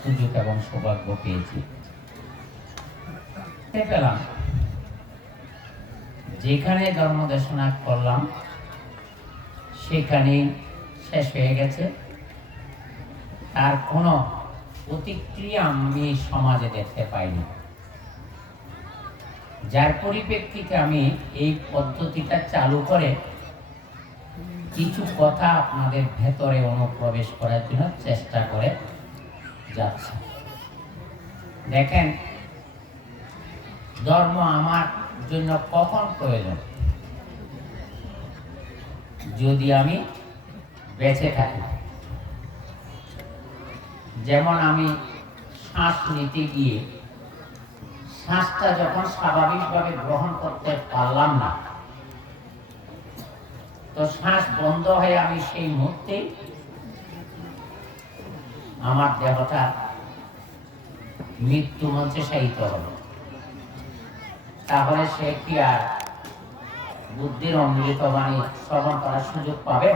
সুযোগ এবং সৌভাগ্য পেয়েছি। পেলাম যেখানে ধর্ম দেশনা করলাম সেখানেই শেষ হয়ে গেছে, তার কোনো প্রতিক্রিয়া আমি সমাজে দেখতে পাইনি। যার পরিপ্রেক্ষিতে আমি এই পদ্ধতিটা চালু করে কিছু কথা আপনাদের ভেতরে অনুপ্রবেশ করার জন্য চেষ্টা করে যাচ্ছে। দেখেন, ধর্ম আমার জন্য কখন প্রয়োজন? যদি আমি বেঁচে থাকি। যেমন আমি শ্বাস নিতে গিয়ে শ্বাসটা যখন স্বাভাবিকভাবে গ্রহণ করতে পারলাম না, তো শ্বাস বন্ধ হয়ে আমি সেই মুহূর্তে আমার দেহটা মৃত্যু মঞ্চে শায়িত হলো। তাহলে সে কি আর বুদ্ধির অমৃত বাণী শ্রবণ করার সুযোগ পাবে?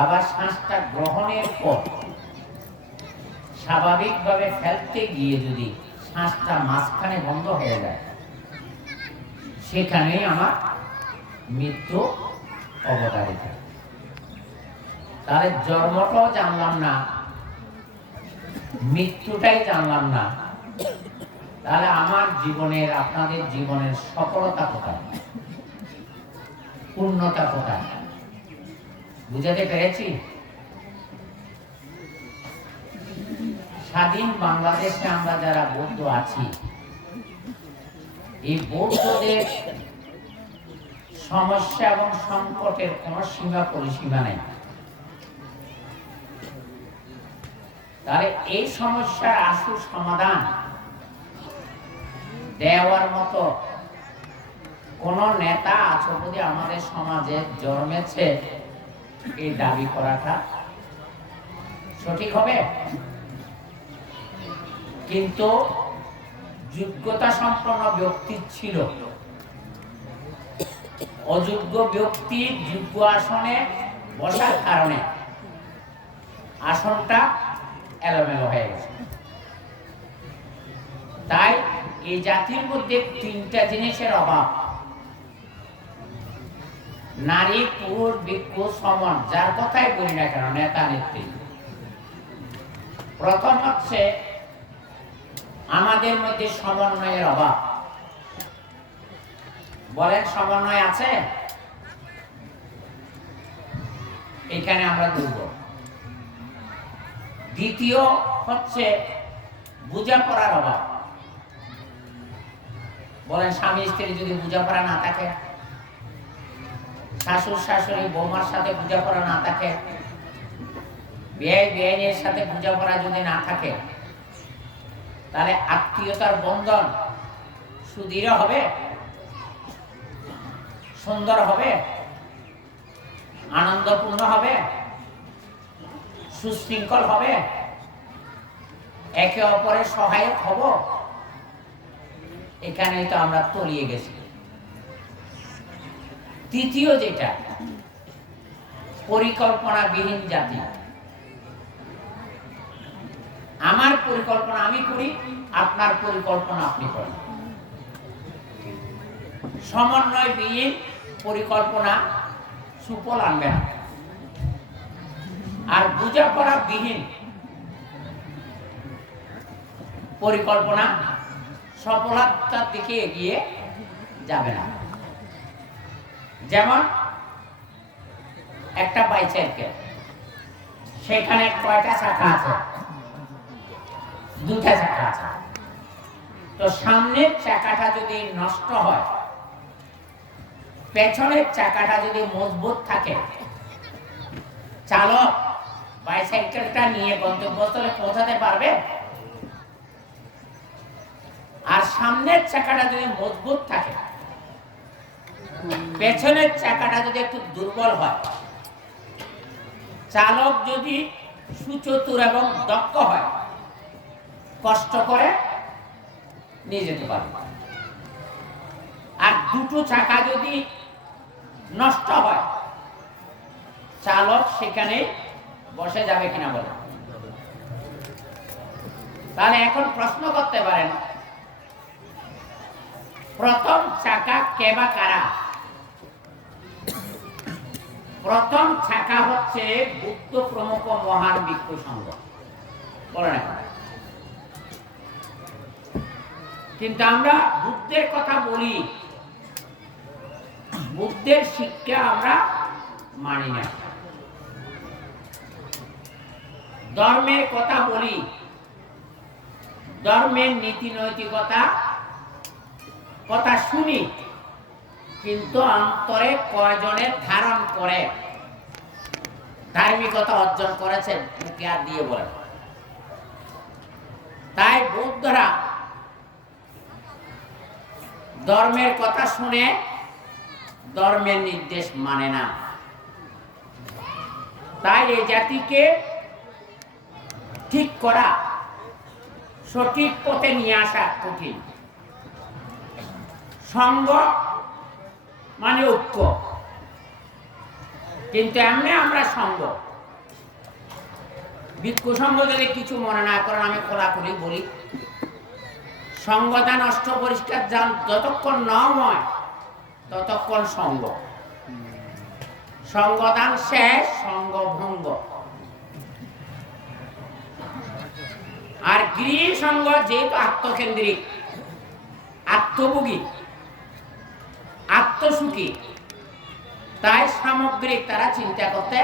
আবার শ্বাসটা গ্রহণের পর স্বাভাবিকভাবে ফেলতে গিয়ে যদি শ্বাসটা মাঝখানে বন্ধ হয়ে যায়, সেখানেই আমার মৃত্যু অবধারিত। তাহলে জন্মটাও জানলাম না, মৃত্যুটাই জানলাম না, তাহলে আমার জীবনের, আপনাদের জীবনের সফলতা কোথায়, পূর্ণতা কোথায়? বুঝাতে পেরেছি? স্বাধীন বাংলাদেশে আমরা যারা বৌদ্ধ আছি, এই বৌদ্ধদের সমস্যা এবং সংকটের কোন সীমা পরিসীমা নেই। তাহলে এই সমস্যার আসল সমাধান দেওয়ার মতো কোন নেতা আছে বলে আমাদের সমাজে জন্মেছে, এই দাবি করাটা সঠিক হবে? কিন্তু যোগ্যতা সম্পন্ন ব্যক্তি ছিল, অযোগ্য ব্যক্তি যোগ্য আসনে বসার কারণে আসনটা এলোমেলো হয়ে গেছে। তাই এই জাতির মধ্যে তিনটা জিনিসের অভাব: নারী, পুরুষ, ভিক্ষু, সমন, যার কথাই বলি না কেন, নেতা নেত্রী। প্রথম হচ্ছে আমাদের মধ্যে সমন্বয়ের অভাব। বলেন, সমন্বয় আছে? এখানে আমরা দুর্বল। দ্বিতীয় হচ্ছে বোঝাপড়ার অভাব। বলেন, স্বামী স্ত্রী যদি বোঝাপড়া না থাকে, শাশুড় শাশুড়ি বৌমার সাথে বোঝাপড়া না থাকে, বেয়াই বেআইনের সাথে বোঝাপড়া যদি না থাকে, তাহলে আত্মীয়তার বন্ধন সুদৃঢ় হবে, সুন্দর হবে, আনন্দপূর্ণ হবে, সুশৃঙ্খল হবে, একে অপরের সহায়ক হব? এখানেই তো আমরা তলিয়ে গেছি। তৃতীয় যেটা, পরিকল্পনাবিহীন জাতি। আমার পরিকল্পনা আমি করি, আপনার পরিকল্পনা আপনি করেন। সমন্বয়বিহীন পরিকল্পনা সুফল আনবে না। আর বোঝাপড়াবিহীন পরিকল্পনা সফলতার দিকে এগিয়ে যাবে না। যেমন একটা বাইসাইকেল, সেখানে কয়টা চাকা আছে? দুটা চাকা আছে। তো সামনের চাকাটা যদি নষ্ট হয়, পেছনের চাকাটা যদি মজবুত থাকে, চালক বাইসাইকেলটা নিয়ে গন্তব্যস্থলে পৌঁছাতে পারবে। আর সামনের চাকাটা যদি মজবুত থাকে, পেছনের চাকাটা যদি একটু দুর্বল হয়, চালক যদি সুচতুর এবং দক্ষ হয়, কষ্ট করে নিয়ে যেতে পারবে। আর দুটো চাকা যদি নষ্ট হয়, চালক সেখানে বসে যাবে কিনা বলে? তাহলে এখন প্রশ্ন করতে পারেন, প্রথম চাকা কে বা কারা? প্রথম শাখা হচ্ছে বুদ্ধ প্রমুখ মহান ভিক্ষু সংঘ, বলেন এখন। কিন্তু আমরা বুদ্ধের কথা বলি, বুদ্ধের শিক্ষা আমরা মানি না। ধর্মের কথা বলি, ধর্মের নীতি নৈতিকতা কথা শুনি, কিন্তু অন্তরে কয়জনে ধারণ করে ধার্মিকতা অর্জন করেছেন মুখে আর দিয়ে বলেন। তাই বৌদ্ধরা ধর্মের কথা শুনে ধর্মের নির্দেশ মানে না। তাই এই জাতিকে ঠিক করা, সঠিক পথে নিয়ে আসা কঠিন। সঙ্গ মানে ঐক্য, কিন্তু এমনি আমরা সঙ্গ ভিক্ষু সঙ্গ যদি কিছু মনে না করেন, আমি খোলাখুলি বলি, সঙ্গদান অষ্ট পরিষ্কার যান যতক্ষণ ন হয় ততক্ষণ সঙ্গ, সঙ্গদান শেষ সঙ্গ ভঙ্গ। আর গৃহ সঙ্গ যেহেতু আত্মকেন্দ্রিক, আত্মভোগী, আত্মসুখী, তাই সামগ্রিক তারা চিন্তা করতে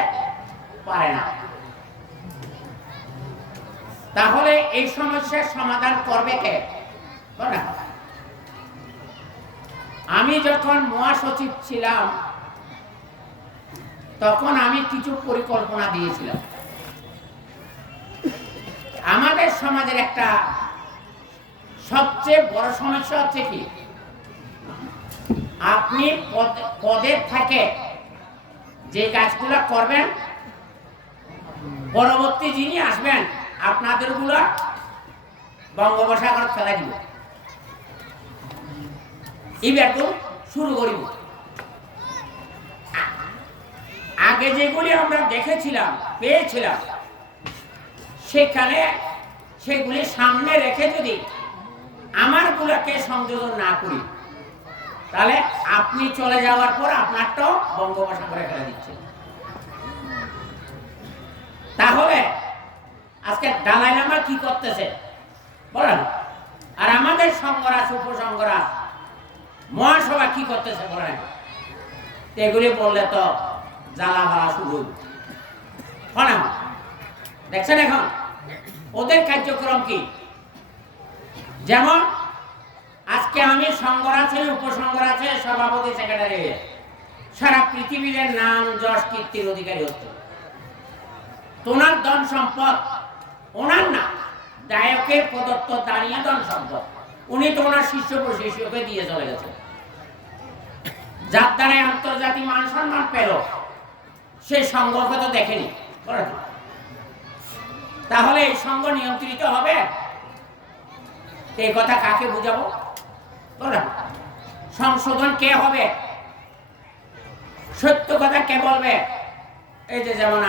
পারে না। তাহলে এই সমস্যার সমাধান করবে কে? আমি যখন মহাসচিব ছিলাম তখন আমি কিছু পরিকল্পনা দিয়েছিলাম। আমাদের সমাজের একটা সবচেয়ে বড় সমস্যা হচ্ছে কি, আপনি পদে থাকে যে কাজগুলো করবেন, পরবর্তী যিনি আসবেন আপনাদের গুলা বঙ্গোপসাগর ফেলা দিব, এবার তো শুরু করিব। আগে যেগুলি আমরা দেখেছিলাম, পেয়েছিলাম, সেখানে সেগুলি সামনে রেখে যদি আমার গুলাকে সংযোজন না করি, তাহলে আপনি চলে যাওয়ার পর আপনারটাও বঙ্গোপসাগরে ফেলে দিচ্ছে। তাহলে আজকে দালাই লামা কি করতেছে বলেন, আর আমাদের সংঘরাজ, উপসংঘরাজ, মহাসভা কি করতেছে বলেন। এগুলি বললে তো জ্বালা ভালা শুরু হয় না। দেখছেন এখন ওদের কার্যক্রম কি? যেমন আজকে আমি সংঘরাজে, উপসংঘরাজে সভাপতি, সেক্রেটারি, সারা পৃথিবীর নাম যশ কীর্তির অধিকারী হচ্ছে। ওনার ধন সম্পদ ওনার না, দায়কের প্রদত্ত দাঁড়িয়ে ধন সম্পদ, উনি তো ওনার শিষ্য প্রশিষ্যকে দিয়ে চলে গেছে, যার দ্বারা আন্তর্জাতিক মান সম্মান পেল, সেই সংঘকে তো দেখেনি। তাহলে এই সংঘ নিয়ন্ত্রিত হবে, এই কথা কাকে বুঝাবো বলেন? সংশোধন কে হবে? সত্য কথা কে বলবে? এই যে যেমন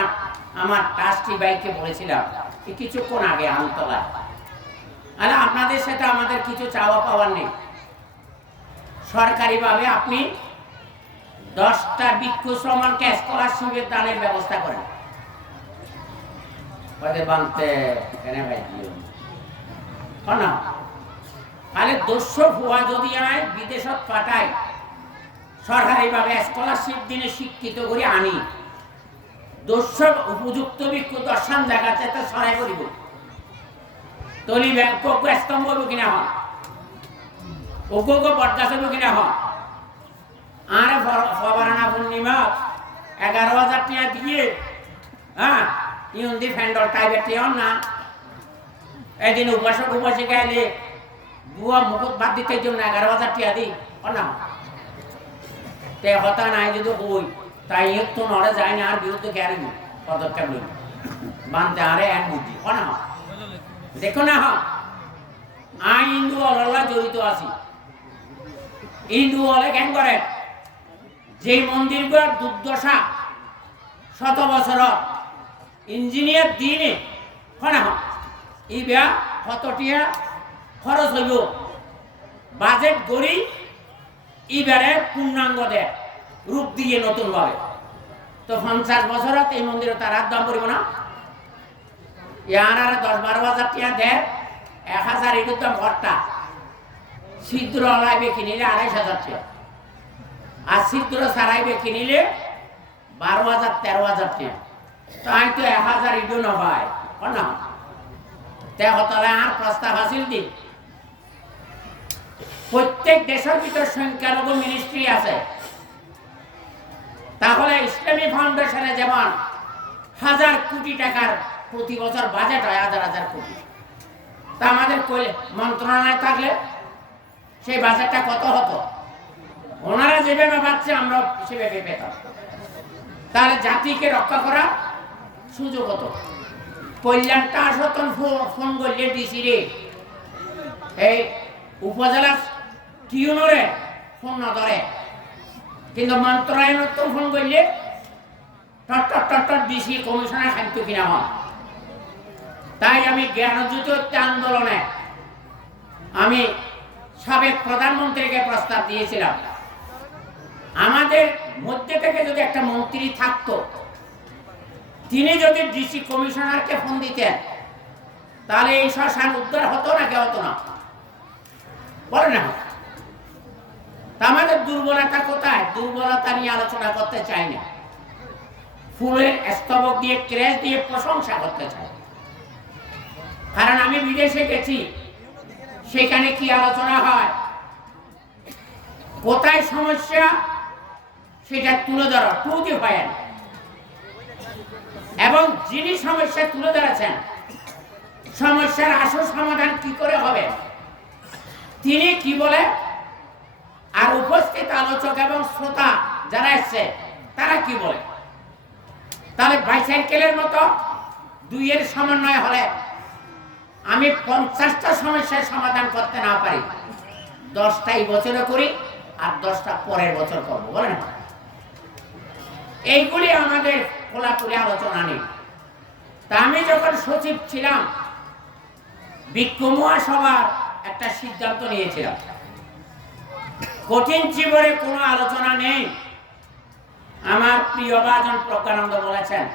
আমার ট্রাস্টি ভাইকে বলেছিলাম কিছুক্ষণ আগে আমতলা, আরে আপনাদের সাথে আমাদের কিছু চাওয়া পাওয়ার নেই। সরকারিভাবে আপনি 10টা ভিক্ষু শ্রমণকে স্কলারশিপের দানের ব্যবস্থা করেন। বানতে কেন ভাই না, তাহলে 200 ভুয়া যদি আয় বিদেশত পাঠায়, সরকারিভাবে স্কলারশিপ দিনে শিক্ষিত করে আনি, 200 উপযুক্ত ভিক্ষু দর্শন জায়গাতে তো সরাই করিব, তলি স্তম্ভ হইব কিনা হন, ওগো বটগাছ হইব কিনা হন। আর ফবারানা পূর্ণিমা 11,000 টাকা দিয়ে, হ্যাঁ ইউন্দি ফ্যান্ডর টাইপের টিয়ন না, এদিন উপাসক উপাসিকা এলে বুয়া মুকুট বাদ দিতে জন্য 11,000 টাকা দিই না, তে হতা নাই যদি ওই তাই তো নড়ে যায় না, আর বিরুদ্ধে গ্যারেন পদক্ষেপ নিন বানতে আরে এক বুদ্ধি না। দেখো না, হ্যাঁ আই হিন্দু অললা জড়িত আছি। হিন্দু হলে কেন করে যে মন্দিরগুলোর দুর্দশা শত বছর ইঞ্জিনিয়ার দিনে না ইবা কতটিয়া খরচ হইব বাজেট গড়ি এবারে পূর্ণাঙ্গ দেয় রূপ দিয়ে নতুন ভাবে। তো 50 বছরত এই মন্দিরে তার হাত দাম পড়িব না, ইয়ার আর 10-12 হাজার টাকা দেয়, 1000 ইটুর দাম ঘরটা, ছিদ্র লাইবে কিনিলে 2500 টাকা, আর ছিদ্র ছাড়াইবে কিনিলে 12,000-13,000 টাকা। তাই তো 1000 ইটু নয় না, তে হতলে আর প্রস্তাব হাসিল দিন। প্রত্যেক দেশের ভিতর সংখ্যালঘু মিনিস্ট্রি আছে, তাহলে ইসলামী ফাউন্ডেশনে যেমন 1000 কোটি টাকার প্রতি বছর বাজেট হয়, 1000 কোটি, তা আমাদের মন্ত্রণালয় থাকলে সেই বাজেটটা কত হতো? ওনারা যেভাবে পাচ্ছে আমরা সেভাবে পেতাম। তাহলে জাতিকে রক্ষা করার সুযোগ হতো। কল্যাণটা আসতন ফোন করলে ডিসি রে, এই উপজেলা টিউনরে ফোন না ধরে, কিন্তু মন্ত্রণালয় তো ফোন করলে টট ডিসি কমিশনার খাদ্য কিনা হন। তাই আমি জ্ঞানজ্যোতি আন্দোলনে আমি সাবেক প্রধানমন্ত্রীকে প্রস্তাব দিয়েছিলাম, আমাদের মধ্যে থেকে যদি একটা মন্ত্রী থাকতো, তিনি যদি ডিসি কমিশনারকে ফোন দিতেন, তাহলে এই শ্মশান উদ্ধার হতো না, কে হতো না বলে না। আমাদের দুর্বলতা কোথায়? দুর্বলতা নিয়ে আলোচনা করতে চাই না, ফুলের স্তবক দিয়ে ক্রেজ দিয়ে প্রশংসা করতে চাই। কারণ আমি বিদেশে গেছি, সেখানে কি আলোচনা হয়, কোথায় সমস্যা সেটা তুলে ধরা টু দি পয়েন্ট, এবং যিনি সমস্যা তুলে ধরেছেন সমস্যার আসল সমাধান কি করে হবে তিনি কি বলে, আর উপস্থিত আলোচক এবং শ্রোতা যারা এসছে তারা কি বলে। তাহলে বাইসাইকেলের মতো দুইয়ের সমন্বয় হলে আমি 50টা সমস্যার সমাধান করতে না পারি, 10টা এই বছরে করি আর 10টা পরের বছর করবো, বলে না। এইগুলি আমাদের খোলাখুলি আলোচনা নেই। তা আমি যখন সচিব ছিলাম, বিক্ষু মহাসভার একটা সিদ্ধান্ত নিয়েছিলাম, কঠিন জীবনে কোনো আলোচনা নেই। আমার প্রিয় ভাজন প্রজ্ঞানন্দ বলেছেন,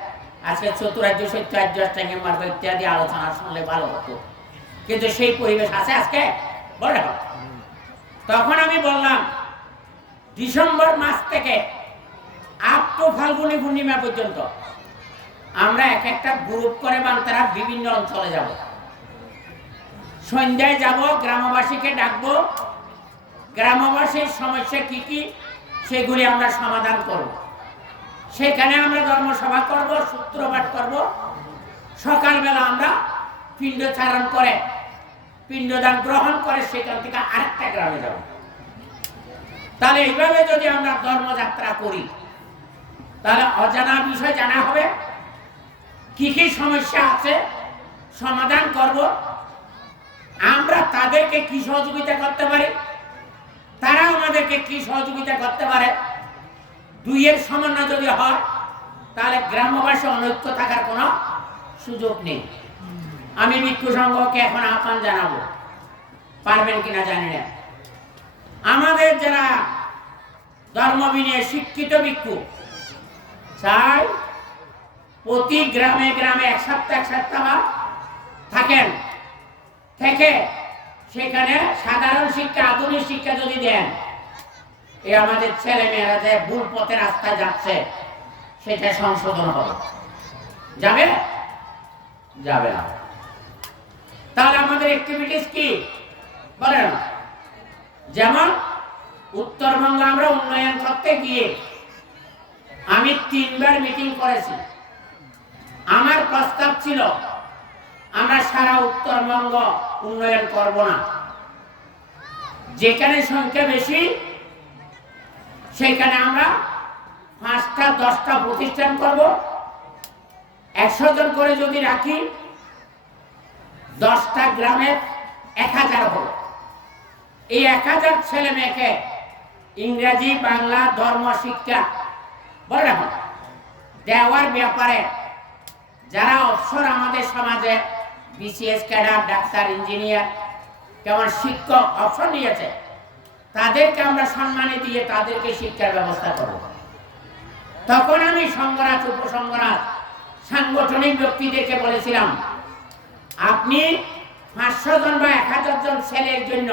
আজকে চতুরাজ্য সত্যাজ্য অষ্টাঙ্গিক মার্গ ইত্যাদি আলোচনা শুনলে ভালো হতো, কিন্তু সেই পরিবেশ আছে আজকে, বলে। তখন আমি বললাম, ডিসেম্বর মাস থেকে আপ টু ফাল্গুনী পূর্ণিমা পর্যন্ত আমরা এক একটা গ্রুপ করে বান্তারা বিভিন্ন অঞ্চলে যাব, সন্ধ্যায় যাব, গ্রামবাসীকে ডাকবো, গ্রামবাসীর সমস্যা কি কি সেগুলি আমরা সমাধান করব। সেখানে আমরা ধর্মসভা করব, সূত্রপাঠ করব, সকালবেলা আমরা পিণ্ডচারণ করে পিণ্ডদান গ্রহণ করে সেখান থেকে আরেকটা গ্রামে যাব। তাহলে এইভাবে যদি আমরা ধর্মযাত্রা করি, তাহলে অজানা বিষয় জানা হবে, কি কি সমস্যা আছে সমাধান করব, আমরা তাদেরকে কি সহযোগিতা করতে পারি, তারা আমাদেরকে কি সহযোগিতা করতে পারে। দুইয়ের সমন্বয় যদি হয়, তাহলে গ্রামবাসী অনৈক্য থাকার কোনো সুযোগ নেই। আমি ভিক্ষু সংঘকে এখন আহ্বান জানাবো, পারবেন কিনা জানি না, আমাদের যারা ধর্মবিনয়ে শিক্ষিত ভিক্ষু চাই প্রতি গ্রামে গ্রামে এক সপ্তাহ থাকেন, থেকে সেখানে সাধারণ শিক্ষা, আধুনিক শিক্ষা যদি দেন, এই আমাদের ছেলে মেয়েরা যে ভুল পথে রাস্তায় যাচ্ছে সেটা সংশোধন হবে। যাবে যাবে না। তাহলে আমাদের অ্যাক্টিভিটিস কি বলেন? যেমন উত্তরবঙ্গে আমরা উন্নয়ন করতে গিয়ে আমি 3বার মিটিং করেছি। আমার প্রস্তাব ছিল আমরা সারা উত্তরবঙ্গ উন্নয়ন করব না, যেখানে সংখ্যা বেশি সেখানে আমরা 5টা 10টা প্রতিষ্ঠান করব, 100 জন করে যদি রাখি 10টা গ্রামে 1000 হল। এই 1000 ছেলে মেয়েকে ইংরেজি, বাংলা, ধর্ম শিক্ষা বলে দেওয়ার ব্যাপারে যারা অবসর আমাদের সমাজে বিসিএস ক্যাডার, ডাক্তার, ইঞ্জিনিয়ার, কেমন শিক্ষক অপশন নিয়েছে, তাদেরকে আমরা সম্মানে দিয়ে তাদেরকে শিক্ষার ব্যবস্থা করব। তখন আমি সংঘরাজ, উপসংঘরাজ, সাংগঠনিক ব্যক্তিদেরকে বলেছিলাম, আপনি 500 জন বা 1000 জন ছেলের জন্য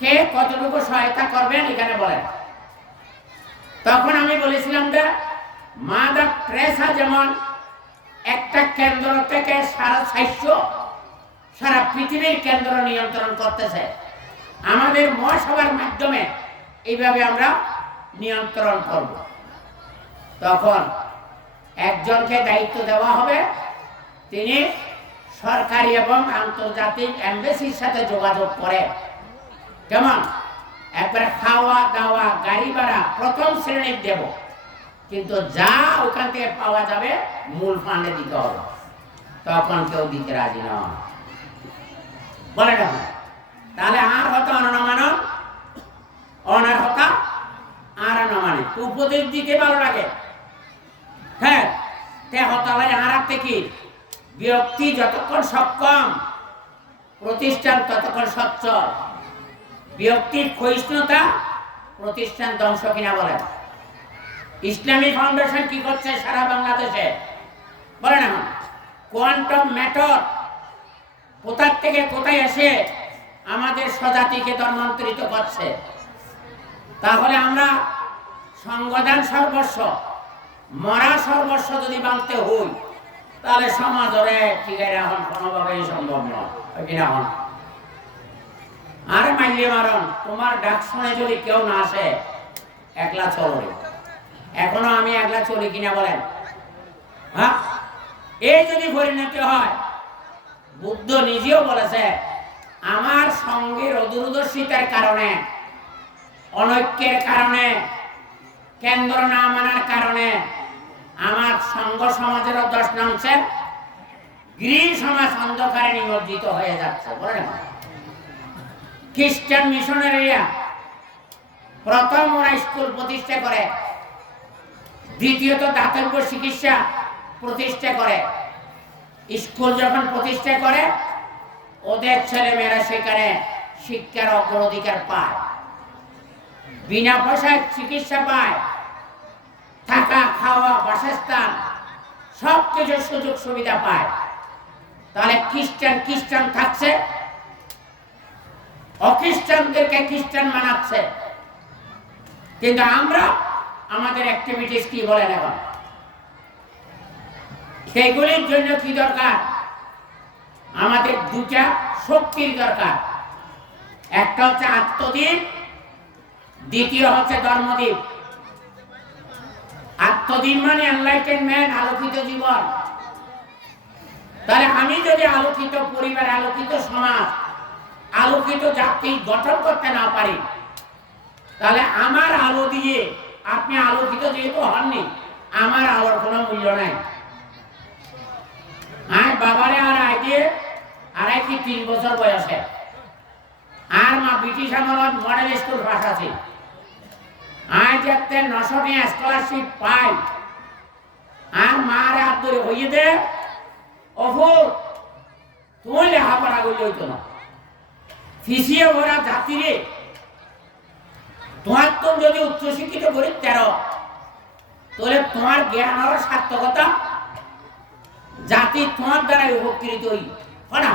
কে কতটুকু সহায়তা করবেন এখানে বলেন। তখন আমি বলেছিলাম যে মাদার টেরেসা যেমন একটা কেন্দ্র থেকে সারা পৃথিবীর কেন্দ্র নিয়ন্ত্রণ করতেছে, আমাদের মহাসভার মাধ্যমে এইভাবে আমরা নিয়ন্ত্রণ করব। তখন একজনকে দায়িত্ব দেওয়া হবে, তিনি সরকারি এবং আন্তর্জাতিক এমবেসির সাথে যোগাযোগ করে কেমন একবারে খাওয়া দাওয়া গাড়ি ভাড়া প্রথম শ্রেণীর দেব, কিন্তু যা ওখান থেকে পাওয়া যাবে মূল ফান্ডে দিতে হবে। তখন কেউ দিতে রাজি নয়, বলে না। তাহলে আর হতো অনমানব, অনার্হতা আর অনমানিক। উপদেশ দিতে ভালো লাগে, হ্যাঁ, তে হতালে হারাতে কি ব্যক্তি যতক্ষণ সক্ষম, প্রতিষ্ঠান ততক্ষণ সচ্ছল। ব্যক্তির ক্ষয়িষ্ণুতা, প্রতিষ্ঠান ধ্বংস কিনা বলেন। ইসলামী ফাউন্ডেশন কি করছে সারা বাংলাদেশে বলে না, কোয়ান্টাম ম্যাটার কোথার থেকে কোথায় এসে আমাদের স্বজাতিকে ধর্মান্তরিত করছে। তাহলে আমরা সংবিধান সর্বস্ব, মরা সর্বস্ব যদি মানতে হই, তাহলে সমাজরে ঠিক আছে এখন কোনোভাবেই সম্ভব নয় কিনা হন। আরে মাইলে মারণ, তোমার ডাক শুনে যদি কেউ না আসে একলা চলো। এখনো আমি একলা চলি কিনা বলেন, হ্যাঁ? এই যদি পরিণতি হয়, বুদ্ধ নিজেও বলেছে, আমার সঙ্গের অদূরদর্শিতার কারণে, অনৈক্যের কারণে, কেন্দ্র না মানার কারণে আমার সঙ্গ সমাজেরও দোষ নামছে, গৃহ সমাজ অন্ধকারে নিমজ্জিত হয়ে যাচ্ছে। বলেন খ্রিস্টান মিশনারিরা প্রথম ওরা স্কুল প্রতিষ্ঠা করে, দ্বিতীয়ত দাতব্য চিকিৎসা প্রতিষ্ঠা করে। স্কুল যখন প্রতিষ্ঠা করে, ওদের ছেলেমেয়েরা সেখানে শিক্ষার অগ্রাধিকার পায়, বিনা পয়সায় চিকিৎসা পায়, থাকা খাওয়া বাসস্থান সবকিছু সুযোগ সুবিধা পায়। তাহলে খ্রিস্টান থাকছে, অখ্রিস্টানদেরকে খ্রিস্টান মানাচ্ছে। কিন্তু আমরা আমাদের অ্যাক্টিভিটিস কি বলেন এখন, সেগুলির জন্য কি দরকার? আমাদের দুটা শক্তির দরকার। একটা হচ্ছে আত্মদ্বীপ, দ্বিতীয় হচ্ছে ধর্মদ্বীপ। আত্মদ্বীপ মানে এনলাইটেনমেন্ট, আলোকিত জীবন। তাহলে আমি যদি আলোকিত পরিবার, আলোকিত সমাজ, আলোকিত জাতি গঠন করতে না পারি, তাহলে আমার আলো দিয়ে আপনি আলোকিত যেহেতু হননি, আমার আলোর কোনো মূল্য নাই। আর বাবারে আর আগে 2.5-3 বছর বয়সে আর মা ব্রিটিশ আমলত মডেল স্কুল পাস আছে, আজ যাতে 900 টাকা স্কলারশিপ পাই, আর মারে হাত ধরে হইয়ে দে, অফু তুই লেখাপড়া করলে হইতো না, ফিসিয়ে ওরা জাতিরে তোমার তো যদি উচ্চশিক্ষিত করি 13, তাহলে তোমার জ্ঞান আর সার্থকতা জাতি তোমার দ্বারা উপকৃত হই না।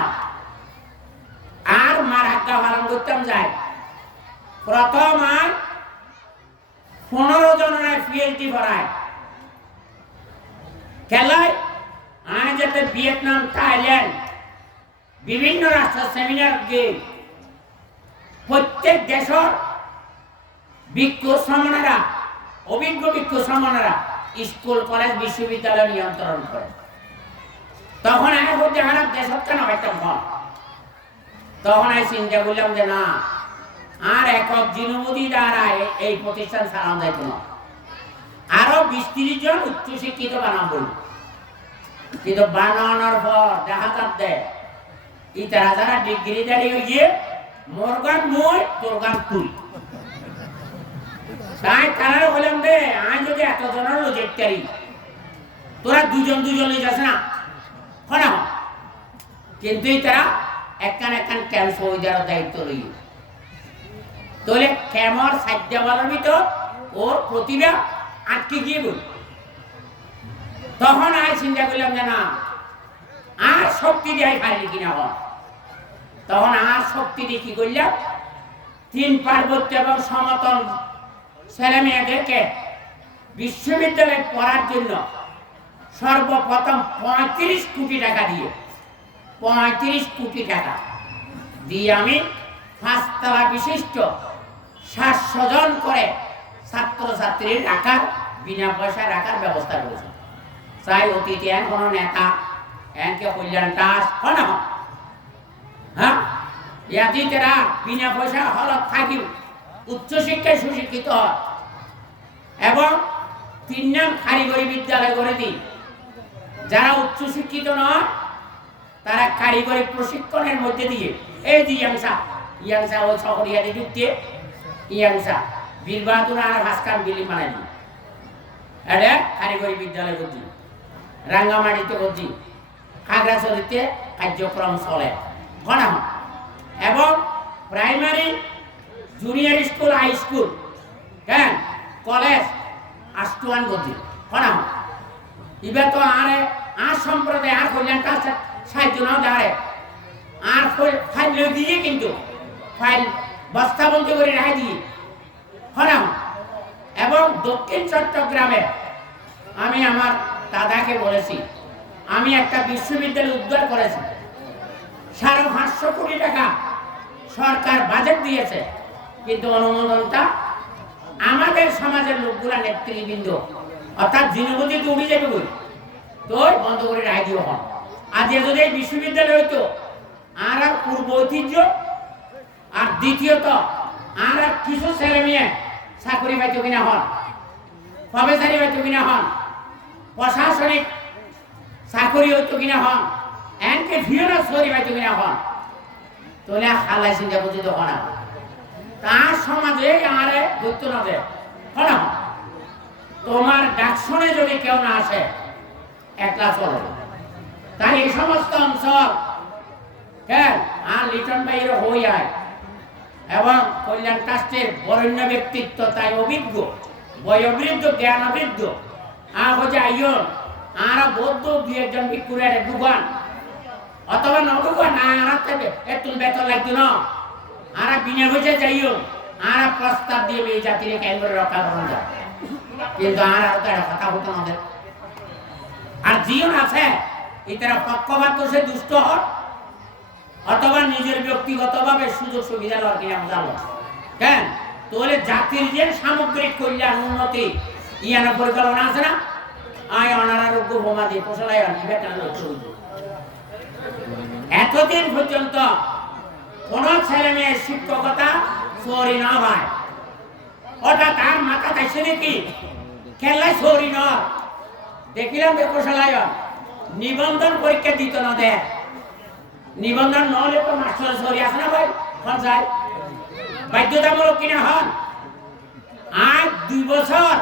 আর মার আজ্ঞা পালন করতাম যায়, প্রথম আর 15 জনের পিএইচডি পড়ায় খেলায়। আজ যাতে ভিয়েতনাম, থাইল্যান্ড বিভিন্ন রাষ্ট্র সেমিনার গিয়ে প্রত্যেক দেশের ভিক্ষু শ্রমণেরা, অভিজ্ঞ ভিক্ষু শ্রমণেরা স্কুল কলেজ বিশ্ববিদ্যালয় নিয়ন্ত্রণ করে। তখন আমি বলতে খারাপ দেশ কেন একটা ফল, তখন আমি চিন্তা করলাম যে না, আর একক জিনুমুদি দ্বারা এই প্রতিষ্ঠান চালানো যাইত না, আরো 20-30 জন উচ্চশিক্ষিত বানাবো। কিন্তু বানানোর পর দেখা যাচ্ছে ইতারা যারা ডিগ্রি দাঁড়িয়ে গিয়ে মোর গান মই তোর গান তুই, তাই তারা বললাম দে আমি যদি এত জনের লজিক তারি, তোরা দুজন যাস না, কিন্তু তারা একখান একখান ক্যাম্প হয়ে যাওয়ার দায়িত্ব লই তাহলে ক্যামর সাজ্জাওয়ালার ভিতর ওর প্রতিভা আটকে গিয়ে বল তখন আয় চিন্তা করলাম যে না আর শক্তি দিয়ে খালি কিনা হন তখন আর শক্তি দিয়ে কি করলাম 3 পার্বত্য এবং সমতল ছেলে মেয়েদেরকে বিশ্ববিদ্যালয়ে পড়ার জন্য সর্বপ্রথম 35 কোটি টাকা দিয়ে 35 কোটি টাকা দিয়ে আমি 5 তলা বিশিষ্ট 700 জন করে ছাত্রছাত্রী রাখার বিনা পয়সায় রাখার ব্যবস্থা করেছি চাই অতীতে কোন নেতা এনকে কল্যাণ দাস কোন হ্যাঁ ইয়াদিতেরা বিনা পয়সা হলত থাকি উচ্চশিক্ষায় সুশিক্ষিত এবং 3 নাম কারিগরি বিদ্যালয় করে দিই যারা উচ্চশিক্ষিত নয় তারা কারিগরি প্রশিক্ষণের মধ্যে দিয়ে এই যে ইয়াংসা ওই শহরিয়াতে ঢুকতে ইয়াংসা বীরবাহাদুর আর ভাস্কার বিল্ডিং বানাই দিই এটা কারিগরি বিদ্যালয় করছি রাঙ্গামাটিতে করছি খাগড়াছড়িতে কার্যক্রম চলে গণা এবং primary junior school high school হ্যাঁ কলেজ আষ্টুয়ান করছি গণা এবার তো আর সম্প্রদায় আর কল্যাণ কাজ সাহায্য নাও দাঁড়ে আর ফাইল দিয়ে কিন্তু ফাইল বস্তাবন্দি করে রেখে দিয়ে হলাম এবং দক্ষিণ চট্টগ্রামে আমি আমার দাদাকে বলেছি আমি একটা বিশ্ববিদ্যালয় উদ্ধার করেছি 550 কোটি টাকা সরকার বাজেট দিয়েছে কিন্তু অনুমোদনটা আমাদের সমাজের লোকগুলা নেতৃবৃন্দ অর্থাৎ জিনবতী উঠে যাবে বই তোর বন্ধ করে রায় দিও হন আজ যদি এই বিশ্ববিদ্যালয় হইতো আর পূর্ব ঐতিহ্য আর দ্বিতীয়ত আর কিছু ছেলে মেয়ে চাকরি পাইতো কিনা হন প্রফেসরি পাইতো কিনা হন প্রশাসনিক চাকরি হইতো কিনা হন এনকে ভিওনা সরি পাইতো কিনা হন তোলে হালাই চিন্তা বুঝি তো হনা তার সমাজে আরে গুরুত্ব না দেয় হনা তোমার ডাকশনে যদি কেউ না আসে একলা চলো তাই এই সমস্ত অঞ্চল হ্যাঁ আর লিটন ভাইয়ের হয়ে যায় এবং কল্যাণ ট্রাস্টের বরেণ্য ব্যক্তিত্ব তাই অভিজ্ঞ বয়োবৃদ্ধ জ্ঞানবৃদ্ধ আর হচ্ছে আইন আর বৌদ্ধ 2 একজন ভিক্ষুরের দোকান অথবা নদুকান আর থেকে একটু বেতন লাগতো না আর বিনা পয়সা যাইও আর প্রস্তাব দিয়ে এই জাতির কেন্দ্রে রক্ষা করা যায় কিন্তু আর তো একটা কথা হতো না আর জীবন আছে এটারা পক্ষপাত সে দুষ্ট হন অথবা নিজের ব্যক্তিগতভাবে সুযোগ সুবিধা লওয়ার কিনা জানো কেন তাহলে জাতির যে সামগ্রিক কল্যাণ উন্নতি ইয়ানা পরিকল্পনা আছে না আয় অনারোগ্য বোমা দিয়ে পোষালাই এতদিন পর্যন্ত কোন ছেলে মেয়ের শিক্ষকতা চোরি না হয় ওটা তার মাথা থাকছে নাকি খেলায় চোরি ন দেখিলাম পোষালাই নিবন্ধন পরীক্ষা দিত না দেয় নিবন্ধন নহলে তো মাস্টার চোরি আছে না ভাই হন যায় বাধ্যতামূলক কিনা হন আর 2 বছর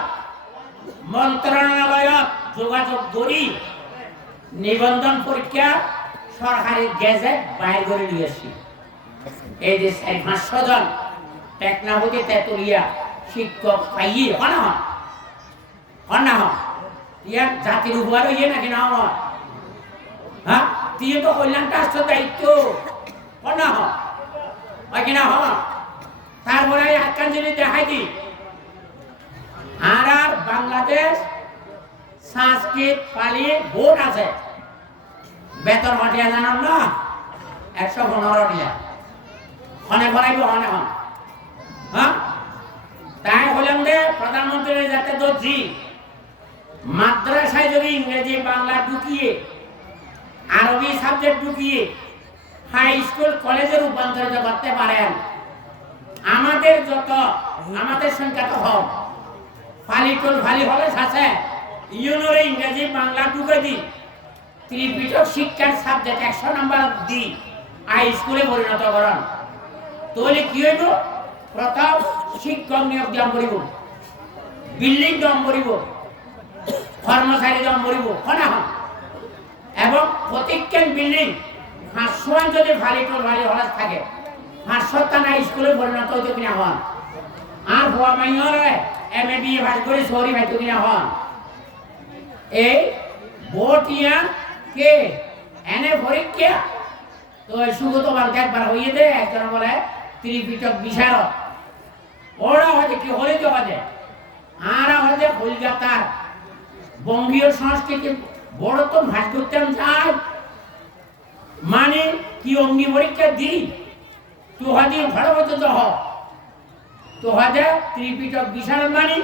মন্ত্রণালয়ত যোগাযোগ করি নিবন্ধন পরীক্ষা সরকারি গেজেট বাইর করে দিয়েছি এই যে 500 জন টেকনাবতী তেতুলিয়া শিক্ষক পাইয়ে হন না ইয়ার জাতির উপহার ইয়ে নাকি না হন হ্যাঁ দিয়ে তো কল্যাণ ট্রাস্টের দায়িত্ব হন না হয় কিনা হন তারপরে একখান জিনিস দেখাই দি আর বাংলাদেশ সংস্কৃত পালি বোর্ড আছে বেতন হটিয়া জানান না 115 টিয়া হনে ভরাইব হনে হন হ্যাঁ তাই হলাম যে প্রধানমন্ত্রী যাতে দর্জি মাদ্রাসায় যদি ইংরেজি বাংলা ঢুকিয়ে আরবি সাবজেক্ট ঢুকিয়ে হাই স্কুল কলেজে রূপান্তরিত করতে পারেন আমাদের আমাদের সংখ্যা তো হব ফালিটুল ফালি হলে আছে ইউনোরে ইংরেজি বাংলা ঢুকে দিই ত্রিপিটক শিক্ষার সাবজেক্ট 100 নম্বর দিই হাই স্কুলে পরিণত করেন তাহলে কি হইব প্রথম শিক্ষক নিয়োগ দাম করিব বিল্ডিং দাম করিব কর্মচারী দাম করিব হন এবং প্রত্যেকজন বিল্ডিং 500 যদি ভালিটোর ভালি হলাস থাকে 500 টা না স্কুলে পরিণত হইতো কিনা হন আর ভুয়া মাইয়রে এমএ বিএ পাস করে সরি ভাইতো কিনা হন এই ভোটিয়া কে এনে পরীক্ষা তো শুধু তোমার একবার হইয়ে দে একজন বলে ত্রিপিটক বিশারদ ওরা হয়তো কি হলে তো বাজে আর হয়তো কলকাতার বঙ্গীয় সংস্কৃতি বড় তো ভাস করতাম চাই মানে কি অঙ্গি পরীক্ষা দিই তো হয়তো ঘরে হতো তো তো হয়তো ত্রিপিটক বিশারদ মানে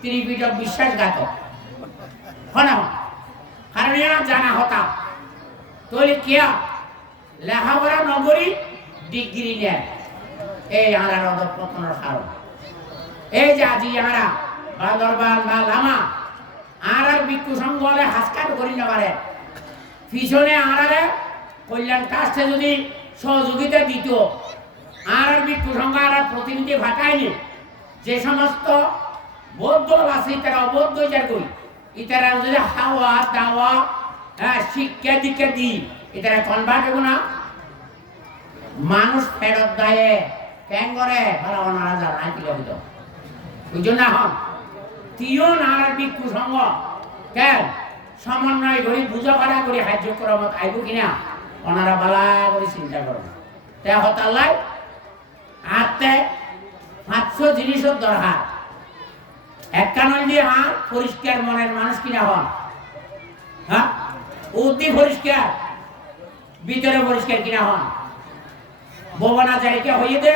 ত্রিপিটক বিশ্বাসঘাতক হনা কারণ এরা জানা হতা তোলে কেয়া লেখাপড়া নগরী ডিগ্রি নেয় এই আমরা অধঃপতনের কারণ এই যে আজি আমরা বান্দরবান বা লামা আর ভিক্ষু সংঘ হলে হাসকাট করি না পারে পিছনে আরারে কল্যাণ ট্রাস্টে যদি সহযোগিতা দিত আর ভিক্ষু সংঘ আর প্রতিনিধি ভাটায়নি যে সমস্ত বৌদ্ধ আছে তারা অবৌদ্ধ যার কই ইতারা যদি হাওয়া দাওয়া শিক্ষা দীক্ষা দিই এটারা কনভার্ট হবো না মানুষ ফেরত দেয় কেন করে ভালো ওনারা জানাই দিল ওই জন্য হন তিও নারার ভিক্ষু সংঘ কেন সমন্বয় করি বুঝা ভাড়া করি সাহায্য করার মত আইব কিনা ওনারা বালা করে চিন্তা করো তে হতাল্লাই আত্মে 500 জিনিসের দরকার একটা নয় দিয়ে পরিষ্কার মনের মানুষ কিনা হন হ্যাঁ উদ্দি পরিষ্কার ভিতরে পরিষ্কার কিনা হন ভবনা চারিকে হইয়ে দে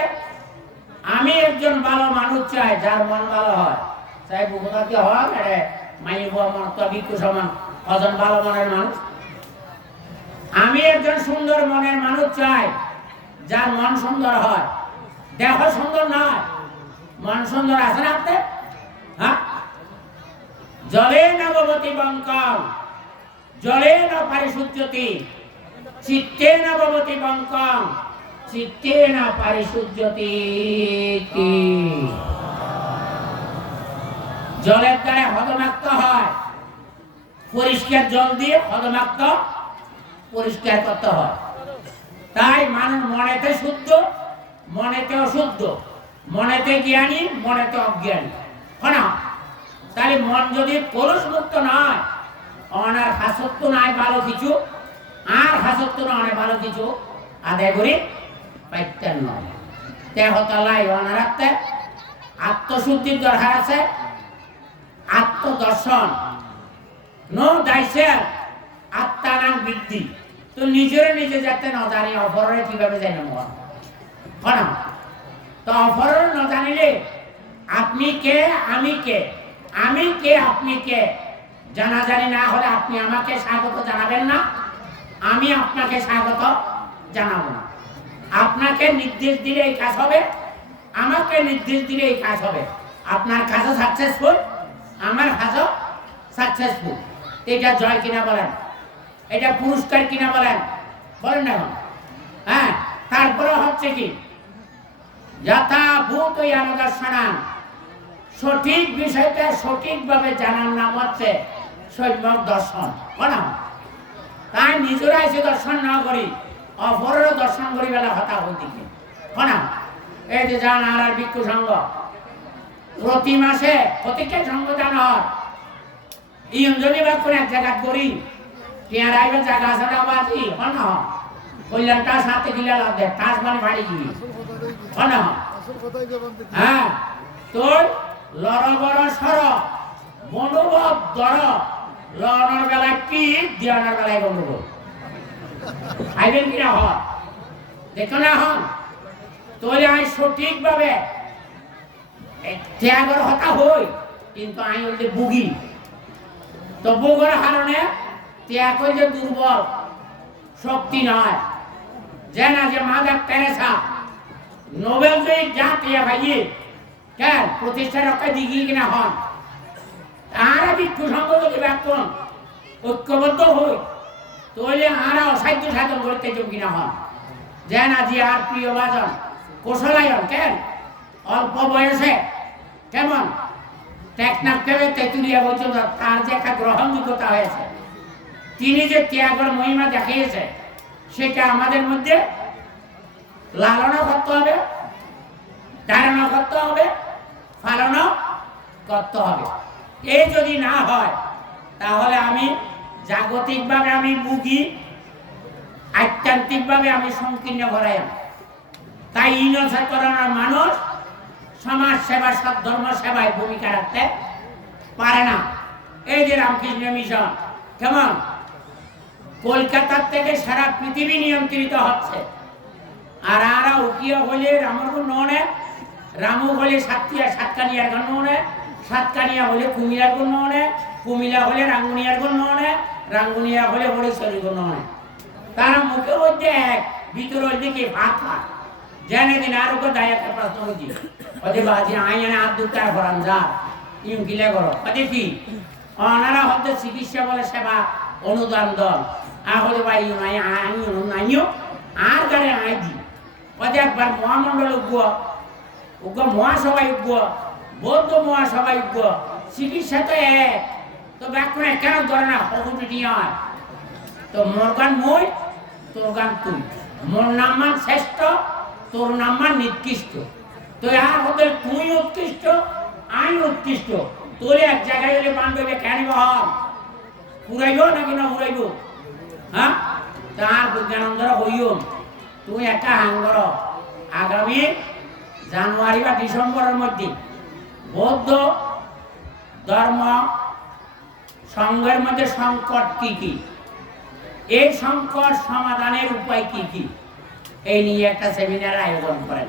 আমি একজন ভালো মানুষ চাই যার মন ভালো হয় চাই ভবনাতে হয় আরে মাই মন তো ভিক্ষু সমান কজন ভালো মনের মানুষ আমি একজন সুন্দর মনের মানুষ চাই যার মন সুন্দর হয় দেহ সুন্দর নয় মন সুন্দর আছে না আপনি হ্যাঁ জলে নববতী বঙ্কম জলে ন পারিশুদ্ধতি চিত্তে ন ভবতি বঙ্কম চিত্তে ন পারিশুদ্ধতি জলের দ্বারা হদমাক্ত হয় পরিষ্কার জল দিয়ে হদমাক্ত পরিষ্কার করতে হয় তাই মানুষ মনেতে শুদ্ধ মনেতে অশুদ্ধ মনেতে জ্ঞানী মনেতে অজ্ঞানী না তাহলে মন যদি কলুষ মুক্ত নয় অনার হাসত্ব নাই ভালো কিছু আর হাসত্ব নয় ভালো কিছু আদায় করি পাইতেন নয় তে হতালাই অনারাতে আত্মশুদ্ধির দরকার আছে আত্মদর্শন নো দাইসের আত্মানাং বৃদ্ধি তো নিজের নিজে যাতে ন জানি অপরের কিভাবে জানি মন না তো অপরের ন জানিলে আপনি কে আমি কে আমি কে আপনি কে জানাজানি না হলে আপনি আমাকে স্বাগত জানাবেন না আমি আপনাকে স্বাগত জানাবো না আপনাকে নির্দেশ দিলে এই কাজ হবে আমাকে নির্দেশ দিলে এই কাজ হবে আপনার কাজও সাকসেসফুল আমার কাজও সাকসেসফুল এটা জয় কিনা বলেন এটা পুরস্কার কিনা বলেন বলেন না হ্যাঁ তারপরে হচ্ছে কি যথা ভূত দর্শনান সঠিক বিষয়টা সঠিকভাবে জানার নাম হচ্ছে সম্যক দর্শন না তাই নিজেরা এসে দর্শন না করি অপরেরও দর্শন করি বেলা হতা হইদিকে না এই যে জান আর ভিক্ষু সংঘ প্রতি মাসে প্রত্যেকটা সংঘ জানা হয় ইয়ঞ্জনী বা কোন এক জায়গা করি টিয়ার আইবে জায়গা আছে না বাজি না কল্যাণ টাস হাতে গিলা লাভ দেয় টাস মানে বাড়ি গিয়ে না হ্যাঁ তোর লড়বড় সর মনোভাব দর লড়ানোর বেলায় কি দিয়ানোর বেলায় গন্ডগোল আইবেন কিনা হন দেখো না হন তোলে আমি সঠিকভাবে ত্যাগর হতা হই কিন্তু আমি বলতে বুগি তো বুগর কারণে ত্যাগ হইলে দুর্বল শক্তি নয় যে না যে মাদার টেরেসা নোবেল জয়ী যা টিয়া ভাইয়ে কেন প্রতিষ্ঠা রক্ষা দিঘি কিনা হন আর ভিক্ষু সংঘ যদি ব্যাপন ঐক্যবদ্ধ হই তাহলে আরা অসাধ্য সাধন করতে কিনা হন যে না যে আর প্রিয় বাজন কোশলায়ন কেন অল্প বয়সে কেমন টেকনাফ কেবে তেতুলিয়া পর্যন্ত তার যে একটা গ্রহণযোগ্যতা হয়েছে তিনি যে ত্যাগের মহিমা দেখিয়েছে সেটা আমাদের মধ্যে লালনা করতে হবে, ধারণা করতে হবে, পালনও করতে হবে। এই যদি না হয় তাহলে আমি জাগতিকভাবে আমি ভুগি, আধ্যাত্মিকভাবে আমি সংকীর্ণ করাই। তাই ইনচেতনার মানুষ সমাজ সেবা, সদ্ধর্ম সেবায় ভূমিকা রাখতে পারে না। এই যে রামকৃষ্ণ মিশন কেমন কলকাতার থেকে সারা পৃথিবী নিয়ন্ত্রিত হচ্ছে, আর আরা উকিয়া হলে রামর ননে, রামু হলে সাতকানিয়ার গণ্যনে, সাতকানিয়া হলে কুমিলার গণ্যনে, কুমিলা হলে রাঙ্গুনিয়ার গণ্যনে, রাঙ্গুনিয়া হলে হরিশ্বরীর গণ্যনে। তারা মুখে হচ্ছে এক, ভিতরে হচ্ছে কি ভাত ভাত। জেনে দিন আর ওকে দায়াকে প্রশ্ন হয়েছি ওদের বাজি আইনে আর দুটার ভরান যা ইউম কিলে করো ওদের কি ওনারা হচ্ছে চিকিৎসা বলে সেবা অনুদান দল আর হতে পারি আইও আর গাড়ি আই দি ওদের একবার মহামণ্ডল উগ্র মহাসভায় উগ্র বৌদ্ধ মহাসভায় উগ্র চিকিৎসা তো এক, তো ব্যাকুণ কেন ধরে না হকুটি হয়। তো মোর গান মই, তোর গান তুই, মোর নাম্মান শ্রেষ্ঠ, তোর নাম্মান নিকৃষ্ট। তো আর হতে তুই উৎকৃষ্ট, আমি উৎকৃষ্ট। তোর এক জায়গায় হলে বান্ধবে কেন বল পুরাইব নাকি না পুরাইব? হ্যাঁ, তার বিজ্ঞানন্দরা হইও তুই একটা হাঙ্গর আগামী জানুয়ারি বা ডিসেম্বরের মধ্যে বৌদ্ধ ধর্ম সংঘের মধ্যে সংকট কি কি, এই সংকট সমাধানের উপায় কি কি, এই নিয়ে একটা সেমিনার আয়োজন করেন।